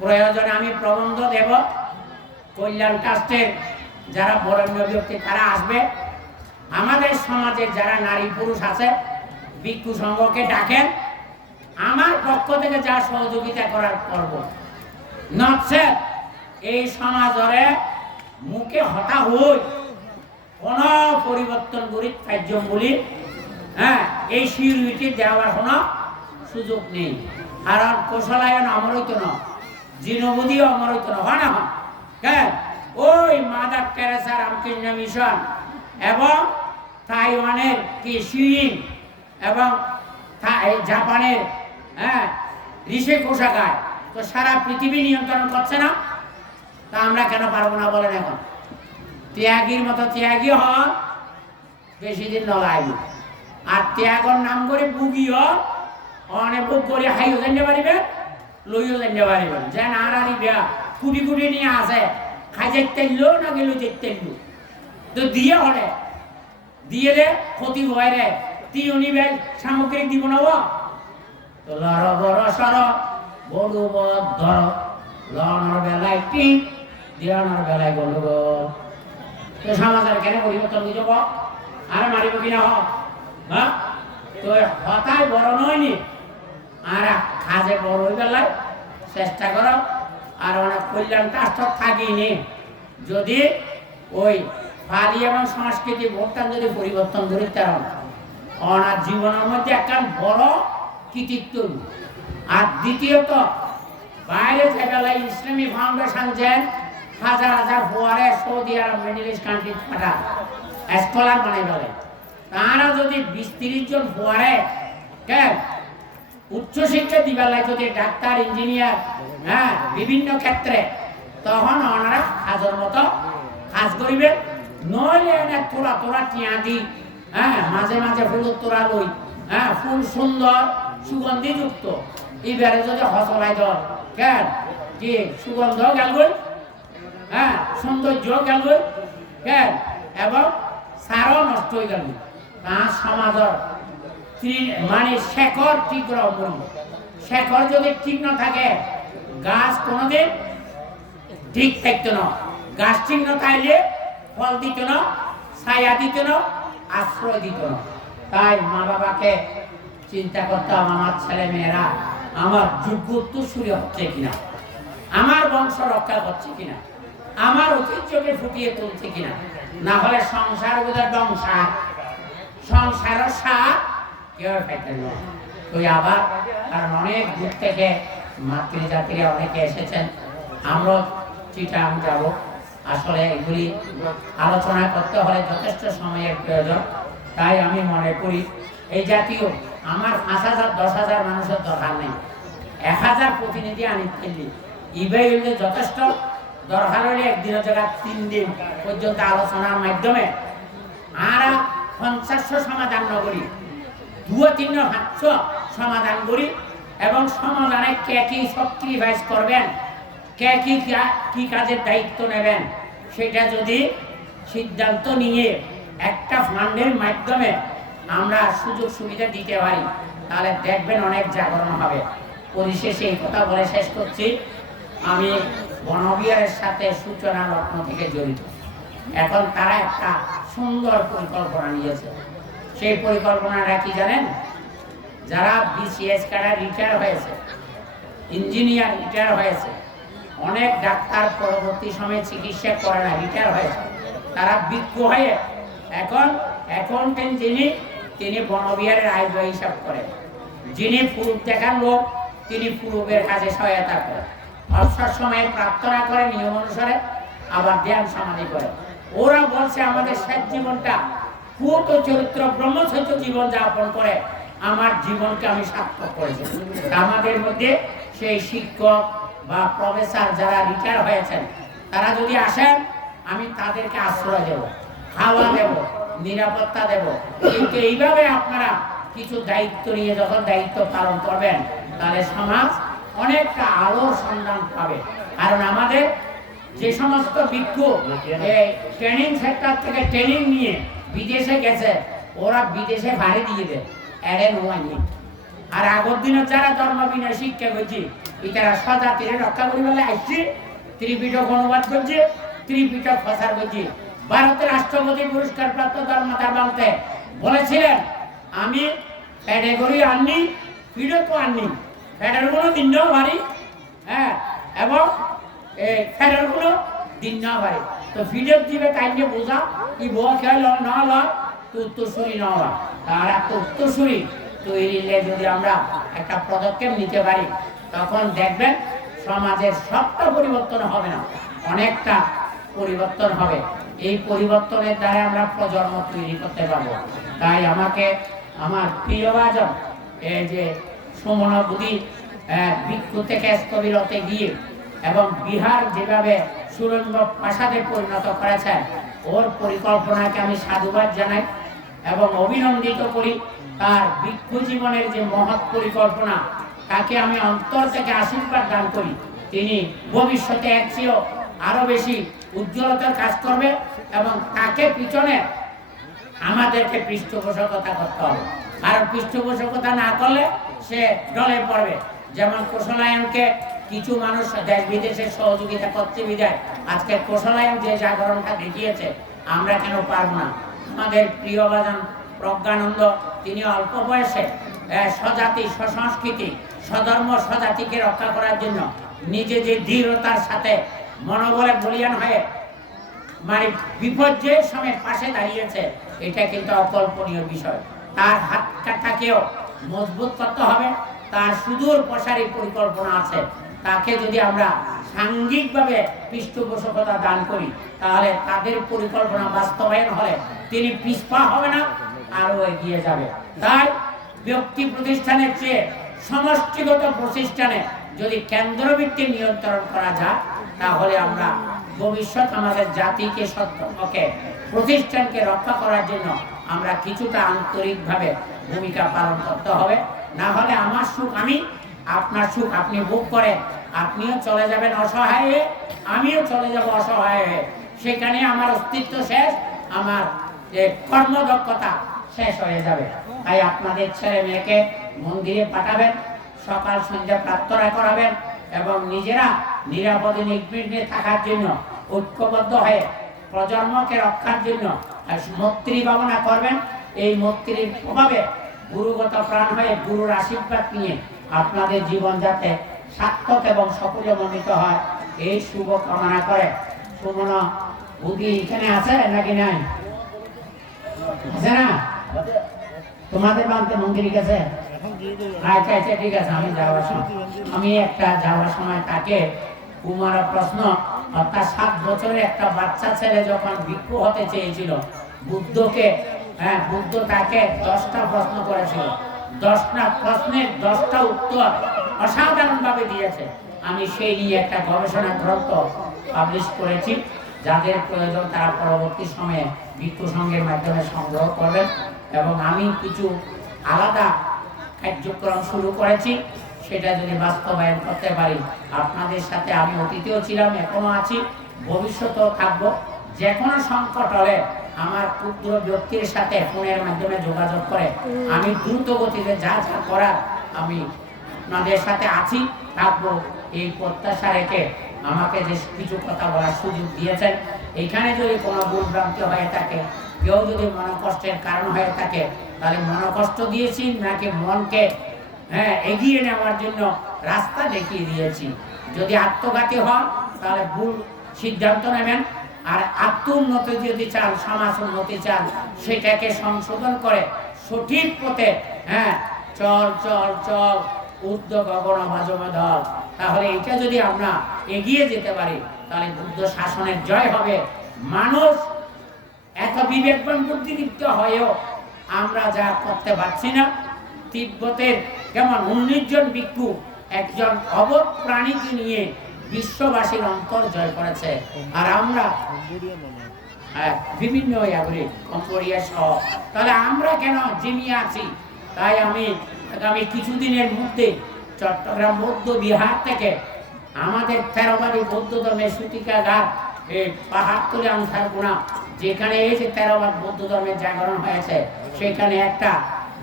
প্রয়োজনে আমি প্রবন্ধ দেব, কল্যাণ ট্রাস্টের যারা বরেণ্য ব্যক্তি তারা আসবে, আমাদের সমাজের যারা নারী পুরুষ আছে ভিক্ষু সংঘকে ডাকেন, আমার পক্ষ থেকে যা সহযোগিতা করার করব। নচে এই সমাজরে মুখে হতা হই কোন পরিবর্তন করি কার্য বলি, হ্যাঁ এই সিউরিটি দেওয়ার কোন সুযোগ নেই। কারণ কৌশলায়ন অমরিত ন, জিনবুদিও অমরিত ন, হয় না? হ্যাঁ, ওই মাদার টেরেসা রামকৃষ্ণ মিশন এবং তাইওয়ানের কি শিইং এবং জাপানের হ্যাঁ ঋষি কোষাগায় তো সারা পৃথিবী নিয়ন্ত্রণ করছে না, তা আমরা কেন পারবো না বলেন? এখন ত্যাগীর মতো ত্যাগী হন, বেশি দিন নলাইব। আর ত্যাগর নাম করে বুগিও অনেক বুক করে হাইও জানতে পারিবেন, লইও জানতে পারিবেন। যেন আর আরি বেয়া কুটি কুটি নিয়ে আসে খাইজের তেললো না গেল তেললো তো দিয়ে হলে দিয়ে দে ক্ষতি হয় রে, তিউনি ব্যাগ সামগ্রিক দিব না তো লড় বড় সর বড় ধর লড়ানোর বেলায় টিং দিয়ানোর বেলায় গন্ডগোল। তো সমাজের কেন পরিবর্তন বুঝে আর মারিব কিনা হ্যাঁ, তো হতায় বড় নয়নি আর কাজে বড় হয়ে বেলায় চেষ্টা করো। আর অনেক কল্যাণ ট্রাস্ট থাকিনি যদি ওই ফালি এবং সংস্কৃতি ভোটটান যদি পরিবর্তন করি তার ওনার জীবনের মধ্যে একটা বড় কৃতিত্ব। আর দ্বিতীয়ত বাইরে যে বেলায় ইসলামী ফাউন্ডেশন যেন হাজার হাজার ফোয়ারে সৌদি আরব মিডল ইস্ট কান্ট্রি ফাটা স্কলার বানাই বলে, তারা যদি 20-30 জন ফোয়ারে উচ্চশিক্ষা দিবেলায় যদি ডাক্তার ইঞ্জিনিয়ার হ্যাঁ বিভিন্ন ক্ষেত্রে, তখন ওনারা কাজের মতো কাজ করিবে। নইলে এনে তোরা তোরা টিয়া দি হ্যাঁ মাঝে মাঝে ফুল তোরা লই হ্যাঁ ফুল সুন্দর সুগন্ধি যুক্ত এবারে যদি হসলাই দল কেন কি সুগন্ধ গেলগই হ্যাঁ সৌন্দর্য গেলগই কেন এবং সারও নষ্ট হয়ে গেল। তার সমাজের মানে শেখর ঠিক রকম, শেখর যদি ঠিক না থাকে গাছ কোনোদিন ঠিক থাকতো না। গাছ ঠিক না থাকলে ফল দিত না, ছায়া দিত না, আশ্রয় দিত না। তাই মা বাবাকে চিন্তা করতাম আমার ছেলে মেয়েরা আমার যোগ্য উত্তরসূরি হচ্ছে কিনা, আমার বংশ রক্ষা করছে কিনা, আমার ঐতিহ্যকে ফুটিয়ে তুলছে কিনা। না হলে সংসার বোধহয় সংসার সংসারের সাথ কেউ পাইতেন না। তো আবার কারণ অনেক দূর থেকে মাতৃজাতিরা অনেকে এসেছেন, আমরা চিটাং যাব। আসলে এগুলি আলোচনা করতে হলে যথেষ্ট সময়ের প্রয়োজন। তাই আমি মনে করি এই জাতীয় আমার 5,000 10,000 মানুষের দরকার নেই, 1,000 প্রতিনিধি আনি ফেললি ইবাই হইলে যথেষ্ট। দরকার হলে একদিনের জায়গা 3 দিন পর্যন্ত আলোচনার মাধ্যমে আরা 50 সমাধান নগরী 2-3 হাত সমাধান করি এবং সমাধানে কে কি স্যাক্রিফাইস করবেন, কে কি কাজের দায়িত্ব নেবেন, সেটা যদি সিদ্ধান্ত নিয়ে একটা ফান্ডের মাধ্যমে আমরা সুযোগ সুবিধা দিতে পারি, তাহলে দেখবেন অনেক জাগরণ হবে। পরিশেষে এই কথা বলে শেষ করছি, আমি বনবিহারের সাথে সূচনা লগ্ন থেকে জড়িত। এখন তারা একটা সুন্দর পরিকল্পনা নিয়েছে। সেই পরিকল্পনাটা কি জানেন? যারা বিসিএস কারা রিটায়ার হয়েছে, ইঞ্জিনিয়ার রিটায়ার হয়েছে, অনেক ডাক্তার পরবর্তী সময়ে চিকিৎসা করে না, রিটায়ার হয়েছে, তারা বিজ্ঞ হয়ে এখন অ্যাকাউন্টেন্ট তিনি বনবিহারের আয় ব্যয় হিসাব করেন। যিনি পুরুষ দেখার লোক তিনি পুরুষের কাজে সহায়তা করেন, অবসর সময়ে প্রার্থনা করে নিয়ম অনুসারে, আবার ধ্যান সমাধি করে। ওরা বলছে আমাদের শেষ জীবনটা পুত চরিত্র ব্রহ্মচর্য জীবন যাপন করে আমার জীবনকে আমি সার্থক করেছি। আমাদের মধ্যে সেই শিক্ষক বা প্রফেসর যারা রিটায়ার হয়েছেন তারা যদি আসেন, আমি তাদেরকে আশ্রয় দেব, খাওয়া দেব, নিরাপত্তা দেব। কিন্তু এইভাবে আপনারা কিছু দায়িত্ব নিয়ে যখন দায়িত্ব পালন করবেন, তাহলে সমাজ অনেকটা আলোর সন্ধান পাবে। কারণ আমাদের যে সমস্ত বিজ্ঞ ট্রেনিং সেক্টর থেকে ট্রেনিং নিয়ে বিদেশে গেছে, ওরা বিদেশে ভাড়ি দিয়ে দেয়, এড়ে নোয়াইনি। আর আগের দিনে যারা ধর্ম বিনয় শিক্ষা করছি, এটারা স্বজাতিরে রক্ষা করি বলে আসছি, ত্রিপিটক অনুবাদ করছে, ত্রিপিটক প্রচার করছি। ভারতের রাষ্ট্রপতি পুরস্কার প্রাপ্ত ধর্মদার বলতে বলেছিলেন, আমি ক্যাটেগরি আননি, পিডকও আননি, ফেডারগুলো দিন নাও ভারী, হ্যাঁ, এবং ফেডারগুলো দিন নাও ভারী। তো ফিডক দিবে তাইকে বোঝা কি বউ খেয়ে না লয় তো উত্তরসূরি না হয়। তার একটা উত্তরসূরি তৈরি যদি আমরা একটা পদক্ষেপ নিতে পারি, তখন দেখবেন সমাজের সবটা পরিবর্তন হবে না, অনেকটা পরিবর্তন হবে। এই পরিবর্তনের দ্বারা আমরা প্রজন্ম তৈরি করতে পারবো। তাই আমাকে আমার প্রিয় ভাজন এই যে সুমনোবুদ্ধি ভিক্ষু থেকে স্থবিরতে গিয়ে এবং বিহার যেভাবে সুরঙ্গ প্রাসাদে পরিণত করেছেন, ওর পরিকল্পনাকে আমি সাধুবাদ জানাই এবং অভিনন্দিত করি। তার ভিক্ষু জীবনের যে মহৎ পরিকল্পনা, তাকে আমি অন্তর থেকে আশীর্বাদ দান করি। তিনি ভবিষ্যতে এক চেয়েও আরো বেশি উজ্জ্বলতার কাজ করবে এবং তাকে পিছনে আমাদেরকে পৃষ্ঠপোষকতা করতে হবে। কারণ পৃষ্ঠপোষকতা না করলে সে ডলে পড়বে। যেমন কোশলায়নকে কিছু মানুষ দেশ বিদেশের সহযোগিতা করতে বিদায় আজকে কোশলায়ন যে জাগরণটা দেখিয়েছে, আমরা কেন পারব না? আমাদের প্রিয় বাজান প্রজ্ঞানন্দ, তিনি অল্প বয়সে স্বজাতি, স্বসংস্কৃতি, স্বধর্ম, স্বজাতিকে রক্ষা করার জন্য নিজে যে দৃঢ়তার সাথে মনোবলে বলিয়ান হয়ে মানে বিপর্যয়ের সময় পাশে দাঁড়িয়েছে, এটা কিন্তু অকল্পনীয় বিষয়। তার হাত কাটাকেও মজবুত করতে হবে, তার সুদূর প্রসারী পরিকল্পনা আছে। তাকে যদি আমরা সাঙ্গিকভাবে পৃষ্ঠপোষকতা দান করি, তাহলে তাদের পরিকল্পনা বাস্তবায়ন হলে তিনি পিছপা হবে না, আরো এগিয়ে যাবে। তাই ব্যক্তি প্রতিষ্ঠানের চেয়ে সমষ্টিগত প্রতিষ্ঠানে যদি কেন্দ্রভিত্তিক নিয়ন্ত্রণ করা যায়, তাহলে আমরা ভবিষ্যৎ আমাদের জাতিকে, সত্যকে, প্রতিষ্ঠানকে রক্ষা করার জন্য আমরা কিছুটা আন্তরিকভাবে ভূমিকা পালন করতে হবে। না হলে আমার সুখ আমি, আপনার সুখ আপনি ভোগ করেন, আপনিও চলে যাবেন অসহায় হয়ে, আমিও চলে যাব অসহায় হয়ে। সেখানে আমার অস্তিত্ব শেষ, আমার কর্মদক্ষতা শেষ হয়ে যাবে। তাই আপনাদের ছেলে মেয়েকে মন্দিরে পাঠাবেন, সকাল সন্ধ্যা প্রার্থনা করাবেন এবং নিজেরা নিরাপদে নির্বিঘ্নে থাকার জন্য ঐক্যবদ্ধ হয়ে প্রজন্মকে রক্ষার জন্য মৈত্রী ভাবনা করবেন। এই মৈত্রীর প্রভাবে গুরুগত প্রাণ হয়ে গুরুর আশীর্বাদ নিয়ে আপনাদের জীবন যাতে সার্থক এবং সফলমণ্ডিত হয়, এই শুভ কামনা করে সুমন বুদ্ধি এখানে আছে নাকি নাই? আছে না? তোমাদের বাড়িতে মন্দির গেছে? আচ্ছা আচ্ছা, ঠিক আছে। আমি একটা যাওয়ার সময় তাকে কুমার প্রশ্ন, অর্থাৎ 7 বছরের একটা বাচ্চা ছেলে যখন ভিক্ষু হতে চেয়েছিল বুদ্ধকে, বুদ্ধ তাকে 10টা প্রশ্ন করেছিল। 10টা প্রশ্নের 10টা উত্তর অসাধারণভাবে দিয়েছে। আমি সেই নিয়ে একটা গবেষণা গ্রন্থ পাবলিশ করেছি। যাদের প্রয়োজন তারা পরবর্তী সময়ে ভিক্ষু সংঘের মাধ্যমে সংগ্রহ করবেন। এবং আমি কিছু আলাদা কার্যক্রম শুরু করেছি, সেটা যদি বাস্তবায়ন করতে পারি, আপনাদের সাথে আমি অতীতেও ছিলাম, এখনো আছি, ভবিষ্যতেও থাকবো। যে কোনো সংকট হলে আমার ক্ষুদ্র ব্যক্তির সাথে ফোনের মাধ্যমে যোগাযোগ করে আমি দ্রুত গতিতে যা যা করার আমি আপনাদের সাথে আছি, থাকবো, এই প্রত্যাশা রেখে আমাকে যে কিছু কথা বলার সুযোগ দিয়েছেন। এখানে যদি কোনো ভুলভ্রান্তি হয়ে থাকে, কেউ যদি মনোকষ্টের কারণ হয়ে থাকে, তাহলে মনোকষ্ট দিয়েছি নাকি মনকে এগিয়ে নেওয়ার জন্য রাস্তা দেখিয়ে দিয়েছি। যদি আত্মঘাতী হন তাহলে ভুল সিদ্ধান্ত নেবেন, আর আত্ম উন্নতি যদি চান, সমাজ উন্নতি চান, সেটাকে সংশোধন করে সঠিক পথে চল চল চল উদ্যোগ গগন ভাজমে দল, তাহলে এটা যদি আমরা এগিয়ে যেতে পারি, তাহলে বুদ্ধ শাসনের জয় হবে। মানুষ এত বিবেকবান বুদ্ধিদীপ্ত হয়েও আমরা যা করতে পারছি না। তিব্বতের যেমন 19 জন ভিক্ষু একজন অবধ প্রাণীকে নিয়ে বিশ্ববাসীর অন্তর জয় করেছে, আর আমরা বিভিন্ন কম্বোডিয়া সহ, তাহলে আমরা কেন জিমিয়ে আছি? তাই আমি আগামী কিছুদিনের মধ্যে চট্টগ্রাম বৌদ্ধ বিহার থেকে আমাদের থেরবাদী বৌদ্ধ ধর্মের সুতিকা ঘাট, এই পাহাড়তলি আনসার গুণা, যেখানে এই যে থেরবাদ বৌদ্ধ ধর্মের জাগরণ হয়েছে, সেখানে একটা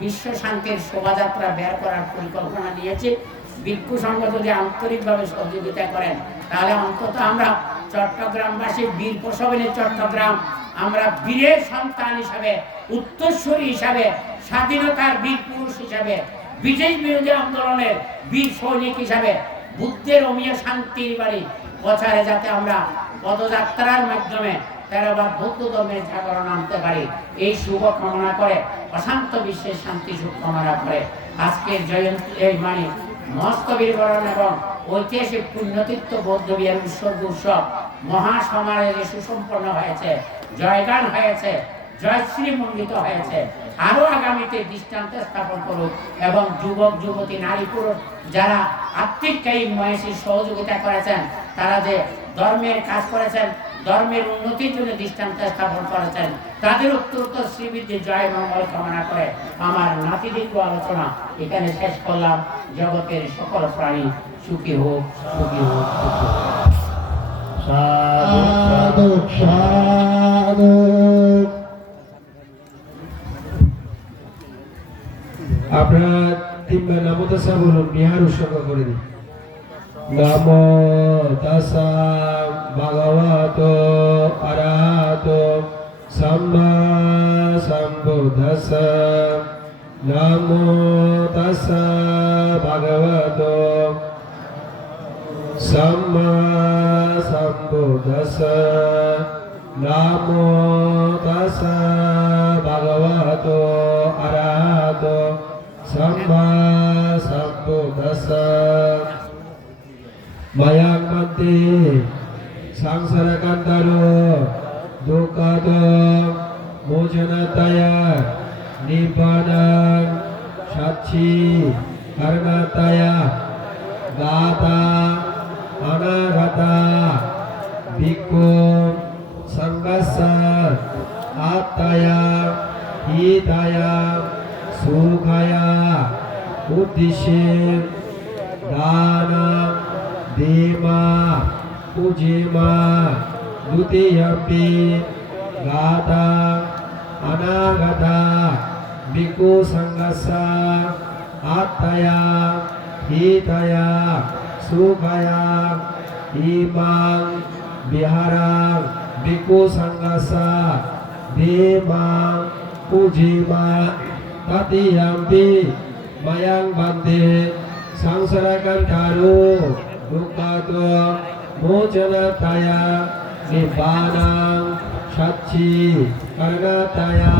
বিশ্ব শান্তির শোভাযাত্রা বের করার পরিকল্পনা নিয়েছি। ভিক্ষু সংঘ যদি আন্তরিকভাবে সহযোগিতা করেন, তাহলে অন্তত আমরা চট্টগ্রামবাসী বীর প্রসবনী চট্টগ্রাম, আমরা বীরের সন্তান হিসাবে, উত্তরসূরি হিসাবে, স্বাধীনতার বীর পুরুষ হিসাবে, ব্রিটিশ বিরোধী আন্দোলনের বীর সৈনিক হিসাবে বুদ্ধের অমীয় শান্তির বাড়ি প্রচারে যাতে আমরা পদযাত্রার মাধ্যমে থেরবাদ বৌদ্ধ ধর্মের জাগরণ আনতে পারি, এই শুভ কামনা করে, অশান্ত বিশ্বের শান্তি সুখ কামনা করে আজকের জয়ন্তী এই মস্তবীর বরণ এবং ঐতিহাসিক পুণ্যতীর্থ বৌদ্ধ বিহার উৎসর্গ উৎসব মহাসমারোহে সুসম্পন্ন হয়েছে, জয়গান হয়েছে, জয়শ্রী মণ্ডিত হয়েছে। আরো আগামীতে দৃষ্টান্ত স্থাপন করুক এবং যুবক যুবতী নারী পুরুষ যারা আত্মিক মহেশীর সহযোগিতা করেছেন, তারা যে ধর্মের কাজ করেছেন, ধর্মের উন্নতির জন্য দৃষ্টান্ত স্থাপন করেছেন, তাদের উত্তরোত্তর শ্রীবৃদ্ধি জয় মঙ্গল কামনা করে আমার নাতিদীর্ঘ আলোচনা এখানে শেষ করলাম। জগতের সকল প্রাণী সুখী হোক, সুখী হোক, সাধু সাধু। আপনারা তিনবার নামো তাসা বলুন, বিহার উৎসর্গ করে দিন। নমো তাসা ভগবতো অরহতো সাম্মা সম্বুদ্ধাস্সা। নমো তাসা ভগবতো সাম্মা সম্বুদ্ধাস্সা। নমো তাসা ভগবতো অরহতো সাম্মা সম্বুদ্ধাস্সা। মায়াং মন্তে সংসারকান্তরো দুঃখদ মোচনতয়া নিব্বাণং সাচ্ছি কারণতয়া গাতা অনাগতা ভিক্ষু সংঘস্য আত্তয়া হিতয়া সুখয়া উদ্দেশ্যে দানা দেমা পূজেমা দ্বিতীয়পি গাতা অনাগতা ভিক্ষু সংঘস্য আত্তয়া হিতয়া সুখয়া ইমাং বিহারাং ভিক্ষু সংঘস্য দেমাং পূজেমা তৃতীয়পি মায়াং বন্দে সংসারকান্তারো দুঃখদ মোচনতয়া নিব্বাণং সাচ্ছি কারণতয়া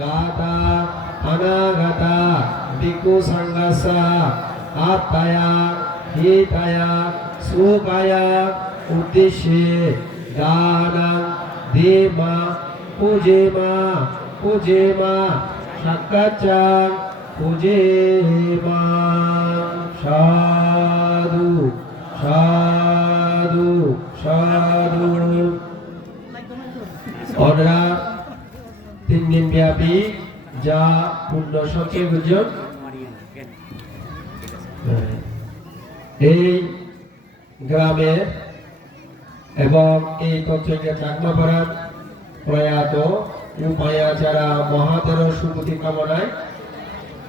গাতা অনাগতা ভিক্ষু সংঘস্য আত্তয়া হিতয়া সুখয়া উদ্দেশ্যে দানং দেমা পূজেমা পূজেমা সাক্কাচ্চং পুজে মাং সাধু সাধু সাধু। আমরা 3 দিন ব্যাপী যা পূর্ণ সঞ্চয় গুজন এই গ্রামের এবং এই তঞ্চলিয়া চাকমাপাড়ার প্রয়াত উপায়াচারা মহাতের সুপতি কামনায়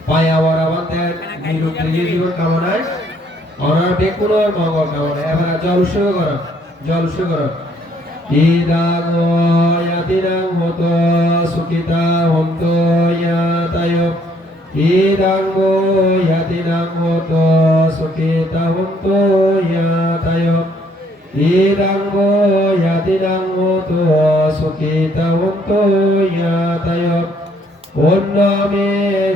পায়াওয়ারাবাদের নিরুক্তি জীবন কামনায় অনার বেকুনোর মঙ্গল কামনায়। এবার জল উৎসর্গ করো, জল উৎসর্গ করো। ইদাং ইয়াতিরাং হতো সুখিতা হন্তু ইয়াতায়। ইদাং ইয়াতিরাং হতো সুখিতা হন্তু ইয়াতায়। ইদাং ইয়াতিরাং হতো সুখিতা হন্তু ইয়াতায়। Onname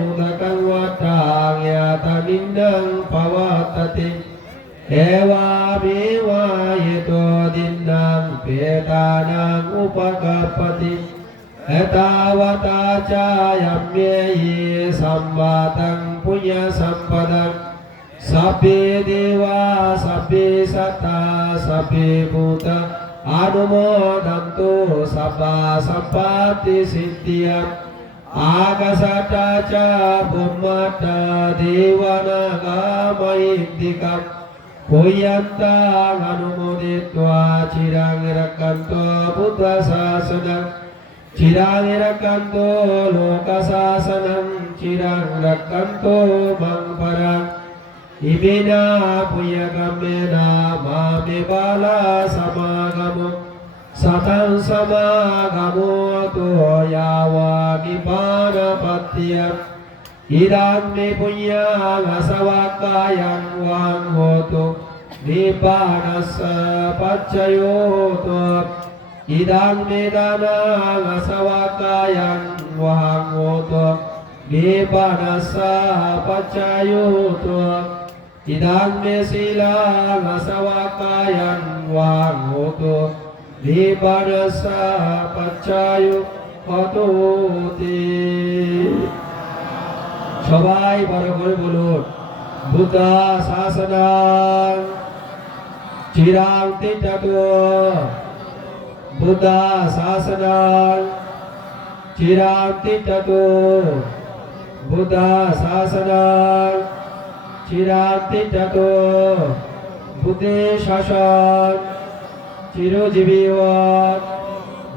udakang watang yata nindang pawatati. Ewa mewa yeto dindang petanang upakapati. Etawata cayamyeyi sambatang punya sampadang. Sabbe dewa sabbe satta sabbe buta anumodanto sabba sampati siddhiyam. Akasata ca bummata devanaga maindikam. Puyanta anumoditva cirang rakanto buddha sasanam. Cirang rakanto loka sasanam. Cirang rakanto mangparang. Ibina puyakamena mame bala samagamu. Satang samagamo to yawa nibbana pattiyam. Idam me punya asavakayam vang hoto nibbanassa paccayoto. Idam me dana asavakayam vang hoto nibbanassa paccayoto. Idam me sila asavakayam vang hoto Nibbanassa paccayo hoti। সবাই বড় করে বলুন বুদ্ধা শাসনাং চিরাং তিষ্ঠতু। বুদ্ধা শাসনাং চিরাং তিষ্ঠতু। বুদ্ধা শাসনাং চিরাং তিষ্ঠতু। বুদ্ধি শাসন চিরজীবী হোক।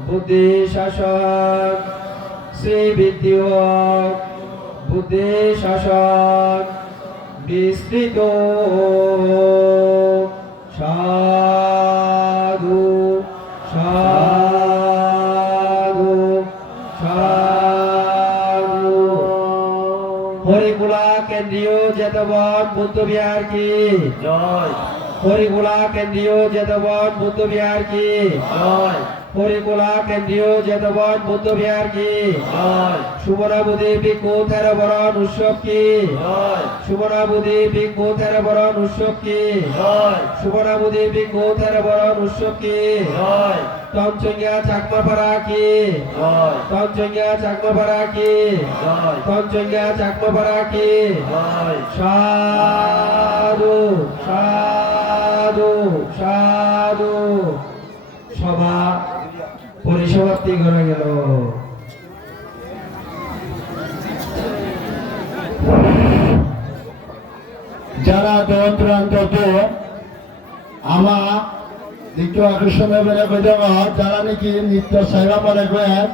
বুদ্ধি শাসন শ্রীবৃদ্ধি হোক। বুদ্ধি শাসন বিস্তৃত হোক। সাধু সাধু সাধু। হরিকুলা কেন্দ্রীয় জেতবন বুদ্ধ বিহার কি জয়। হরিকুলা কেন্দ্রীয় জেতবন বুদ্ধ বিহার কি জয়। হরিকুলা কেন্দ্রীয় জেতবন বুদ্ধ বিহার কি জয়। সুবর্ণাবুধি ভিক্ষু 13 বরণ উৎসব কি জয়। সুবর্ণাবুধি ভিক্ষু 13 বরণ উৎসব কি জয়। সুবর্ণাবুধি ভিক্ষু 13 বরণ উৎসব কি জয়। তঞ্চঙ্গিয়া চাকমাপাড়া কি জয়। তঞ্চঙ্গিয়া চাকমাপাড়া কি জয়। তঞ্চঙ্গিয়া চাকমাপাড়া কি জয়। সাধু সাধু সাধু। সভা পরিসমাপ্তি করা গেল। যারা দূরান্ত আমার দ্বিতীয় আকর্ষণে বেড়ে যারা নাকি নিত্য সেবা মনে করেন